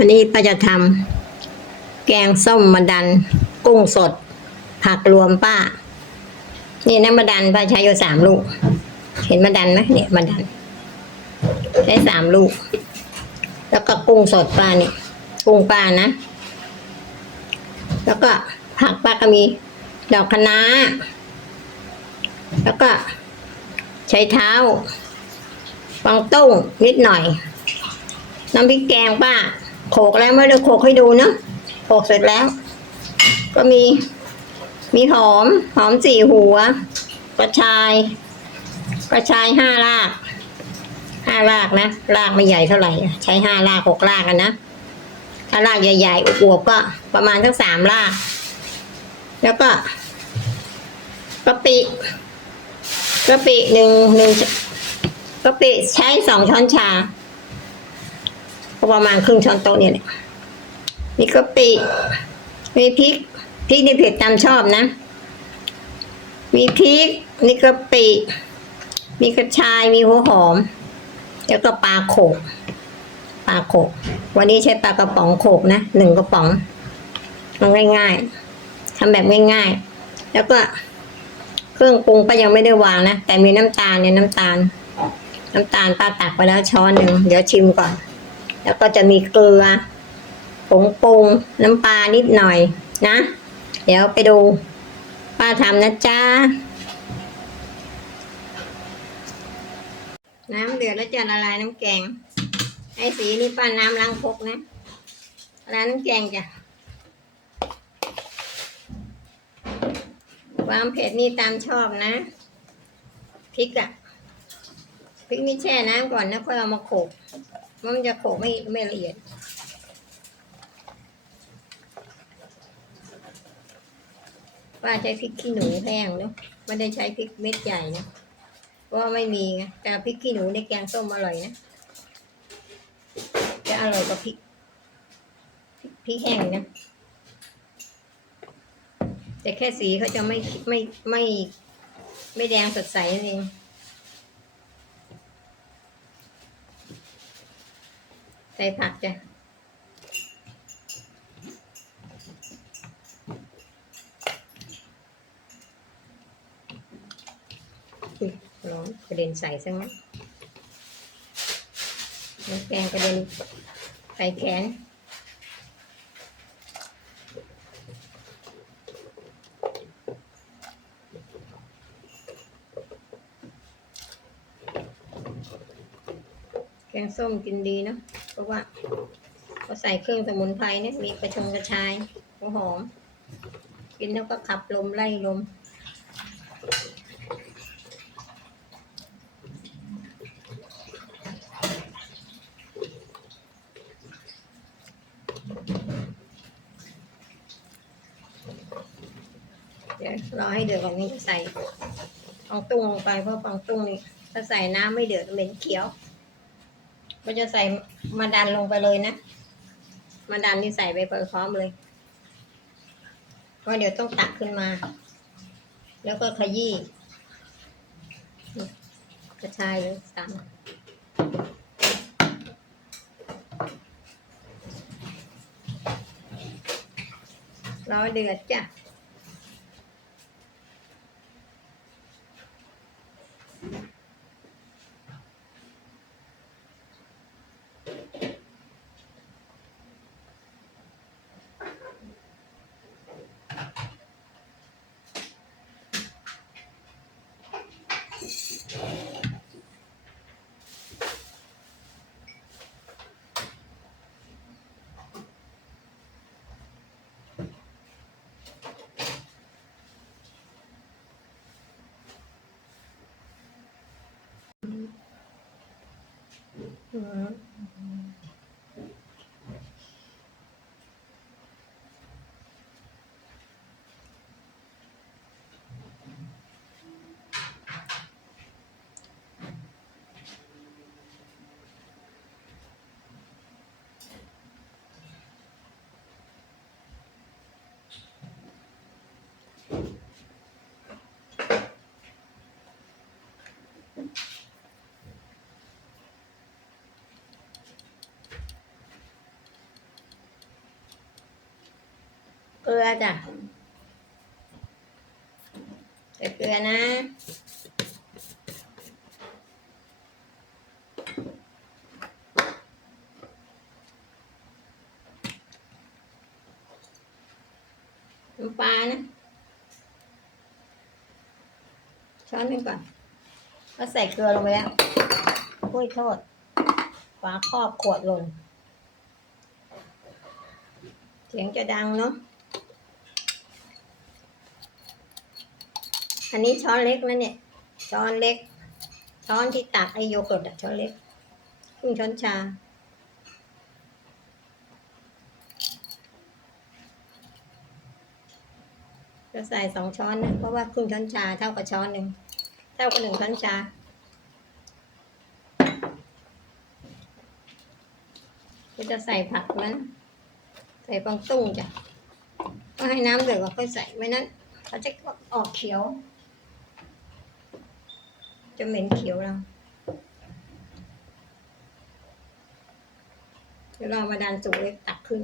วันนี้ป้าจะทำแกงส้มมะดัน กุ้งสด ผักรวมป้า นี่น้ำมะดันป้าใช้อยู่สามลูก เห็นมะดันไหมเนี่ยมะดัน ใช้สามลูก แล้วก็กุ้งสดป้าเนี่ยกุ้งป้านะ แล้วก็ผักป้าก็มีดอกคะน้า แล้วก็ใช้เท้าฟังตุ้งนิดหน่อยน้ำพริกแกงป้า โขกแล้วไม่ได้โขกให้ดูนะโขกเสร็จแล้ว ก็มี มีหอม หอมสี่หัว กระชาย กระชายห้ารากห้ารากนะรากไม่ใหญ่เท่าไหร่ ใช้ห้ารากหกรากกันนะถ้ารากใหญ่ๆอวบก็ประมาณทั้งสามราก แล้วก็กะปิกะปิหนึ่งหนึ่งกะปิใช้สองช้อนชา ประมาณครึ่งช้อนโต๊ะเนี่ยแหละมีกะปิ มีพริก พริกนี่เผ็ดตามชอบนะ มีพริกมีกะปิ มีกระชาย มีหัวหอม แล้วก็ปลาโขก ปลาโขก วันนี้ใช้ปลากระป๋องโขกนะหนึ่งกระป๋องมันง่าย ๆทำแบบง่าย ๆ แล้วก็เครื่องปรุงป้ายังไม่ได้วางนะ แต่มีน้ำตาลเนี่ยน้ำตาล น้ำตาลป้าตักไปแล้วช้อนหนึ่งเดี๋ยวชิมก่อน แล้วก็จะมีเกลือผงปรุงน้ำปลานิดหน่อยนะ เดี๋ยวไปดูป้าทำนะจ๊ะน้ำเดือดแล้วจะละลายน้ำแกงไอ้สีนี่ป้าน้ำล้างครกนะละลายน้ำแกงจ้ะความเผ็ดนี่ตามชอบนะพริกอะพริกนี่แช่น้ำก่อนนะค่อยเอามาโขลก มันจะโขลกไม่ไม่ละเอียด ป้าใช้พริกขี้หนูแห้งเนาะไม่ได้ใช้พริกเม็ดใหญ่นะเพราะไม่มีไงแต่พริกขี้หนูในแกงส้มอร่อยนะ จะอร่อยกว่าพริกพริกพริกแห้งนะ แต่แค่สีเขาจะไม่ไม่ไม่ไม่แดงสดใสนั่นเอง ใส่ผักจ้ะร้อนกระเด็นใส่ซะงั้นน้ำแกงกระเด็นใส่แขนแกงส้มกินดีเนาะ ราะว่าเขาใส่เครื่องสมุนไพรเนี่ยมีกระชงกระชายหัวหอม กินแล้วก็ขับลมไล่ลมเดี๋ยวรอให้เดือดก่อนนี้ใส่ฟองตุ้งลงไปเพราะฟองตุ้งนี่ถ้าใส่น้ำไม่เดือดเหม็นเขียว ก็จะใส่ มาดันลงไปเลยนะ มาดันที่ใส่ไปเปิดพร้อมเลยเพราะเดี๋ยวต้องตักขึ้นมา แล้วก็ขยี้กระชายเลยสามรอเดือดจ้ะ อื กลือจ้ะใส่เกลือนะน้ำปลานะ ช้อนหนึ่งก่อนก็ใส่เกลือลงไปแล้วอุ้ยโทษฝาครอบขวดล่นเสียงจะดังเนาะ อันนี้ช้อนเล็กนะเนี่ย ช้อนเล็ก ช้อนที่ตักไอโยเกิร์ตอะช้อนเล็กครึ่งช้อนชา จะใส่สองช้อนนะเพราะว่าครึ่งช้อนชาเท่ากับช้อนหนึ่งเท่ากับหนึ่งช้อนชาก็จะใส่ผักนั้นใส่ปังตุ้งจ้ะก็ให้น้ำเดือดก็ค่อยใส่ไม่นั้นเขาจะออกเขียว จะเหม็นเขียวเราเดี๋ยวเรามาดันสูงเล็กตักขึ้น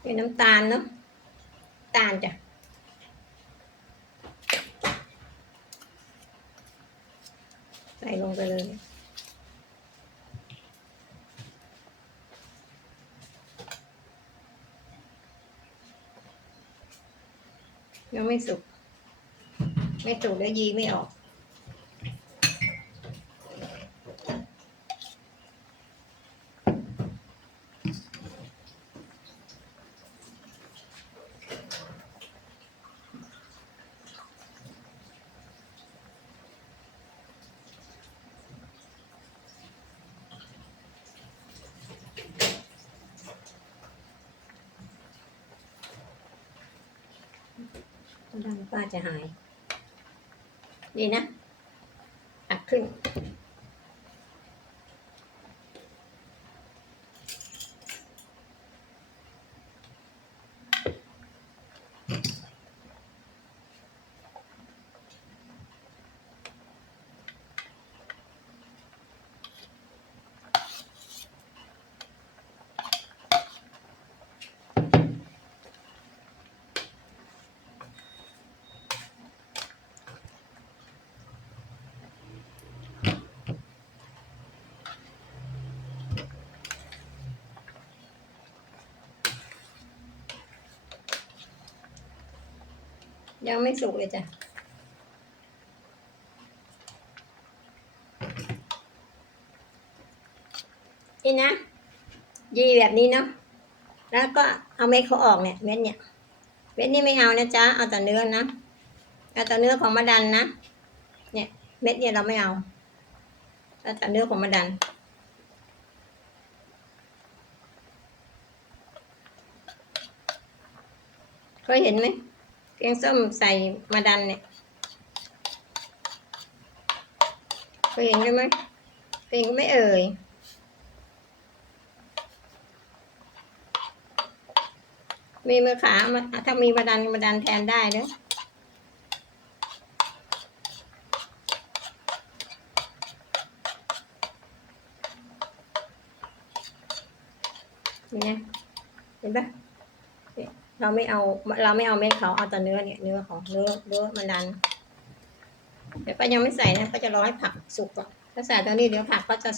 เป็นน้ำตาลเนาะตาลจ้ะใส่ลงไปเลย ไม่สุก ไม่สุกแล้วยีไม่ออก ดังป้าจะหายดีนะอักขึ้น ยังไม่สุกเลยจ้ะนี่นะ ยีแบบนี้เนาะ แล้วก็เอาเม็ดเขาออกเนี่ย เม็ดเนี่ย เม็ดนี่ไม่เอานะจ๊ะ เอาแต่เนื้อนะ เอาแต่เนื้อของมะดันนะ เนี่ย เม็ดเนี่ยเราไม่เอา เอาแต่เนื้อของมะดันเคยเห็นไหม แกงส้มใส่มะดันเนี่ยเคยเห็นกันไหมเคยเห็นไม่เอ่ยมีมือขามาถ้ามีมะดันมะดันแทนได้เด้อเนี่ยเห็นปะ เราไม่เอา เราไม่เอาเม็ดเขาเอาแต่เนื้อเนี่ยเนื้อของเนื้อเนื้อมันดันเดี๋ยวก็ยังไม่ใส่นะก็จะรอให้ผักสุกก่อนถ้าใส่ตอนนี้เดี๋ยวผักก็จะ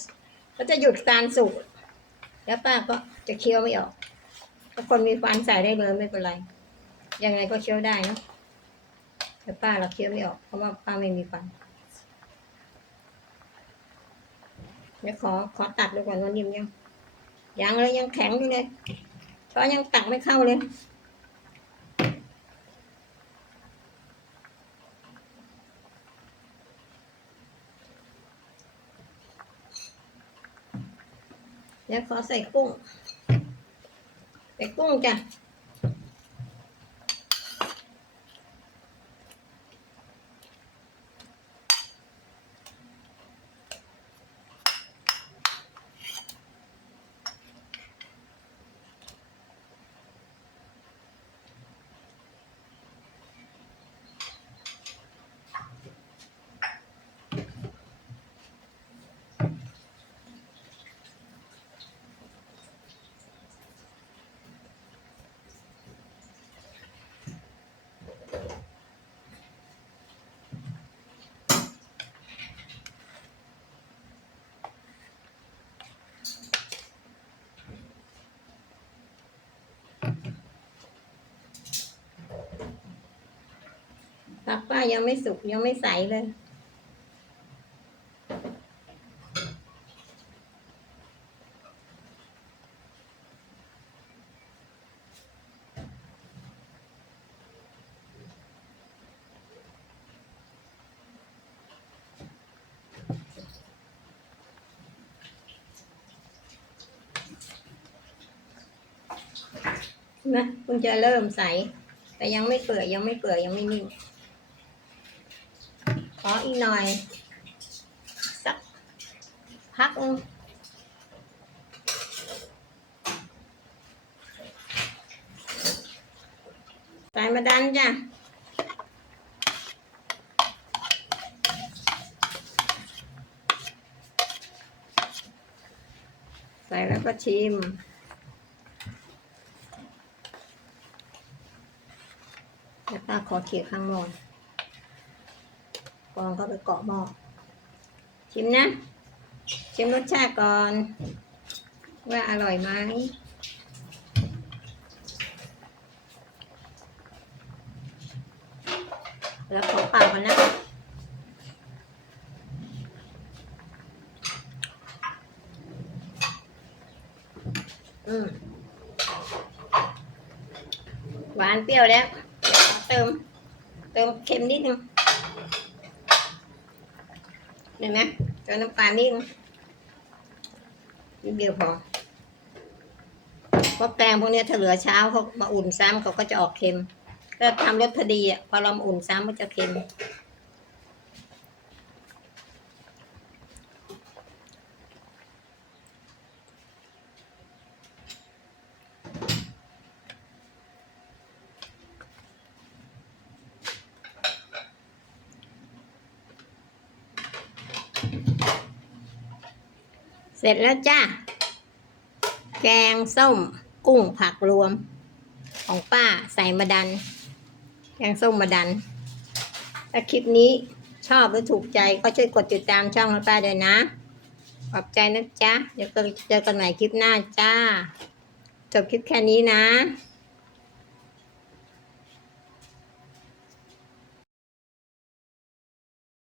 ก็จะหยุดการสุกแล้วป้าก็จะเคี้ยวไม่ออกถ้าคนมีฟันใส่ได้เลยไม่เป็นไร ยังไงก็เคี้ยวได้นะแต่ป้าเราเคี้ยวไม่ออกเพราะว่าป้าไม่มีฟันเดี๋ยวขอขอตัดดูก่อนว่านิ่มยังยังเลยยังแข็งอยู่เลยช้อนยังตักไม่เข้าเลย ดี๋ยวขอใส่กุ้ง ใส่กุ้งจ้ะ ผักป้ายังไม่สุกยังไม่ใสเลย นะคุณจะเริ่มใส แต่ยังไม่เปื่อยยังไม่เปื่อยยังไม่นิ่ม ขออีกหน่อย สักพักใส่มาดันจ้ะใส่แล้วก็ชิมแล้วป้าขอเขี่ยข้างห ม้อกองก็ไปเกาะหม้อชิมนะ ชิมรสชาติก่อน ว่าอร่อยไหมแล้วขอเปล่ากันนะอืมหวานเปรี้ยวแล้วเดี๋ยวขอเติม เติมเค็มนิดนึง เห็นไหมเติมน้ำปลานิดนิดเดียวพอเพราะแกงพวกนี้ถ้าเหลือเช้าเขามาอุ่นซ้ำเขาก็จะออกเค็มก็ทำรสพอดีอะพอเรามาอุ่นซ้ำมันจะเค็ม เสร็จแล้วจ้า แกงส้มกุ้งผักรวม ของป้าใส่มาดัน แกงส้มมาดัน ถ้าคลิปนี้ชอบหรือถูกใจก็ช่วยกดติดตามช่องของป้าด้วยนะ ขอบใจนะจ๊ะ เดี๋ยวเจอกันใหม่คลิปหน้าจ้า จบคลิปแค่นี้นะ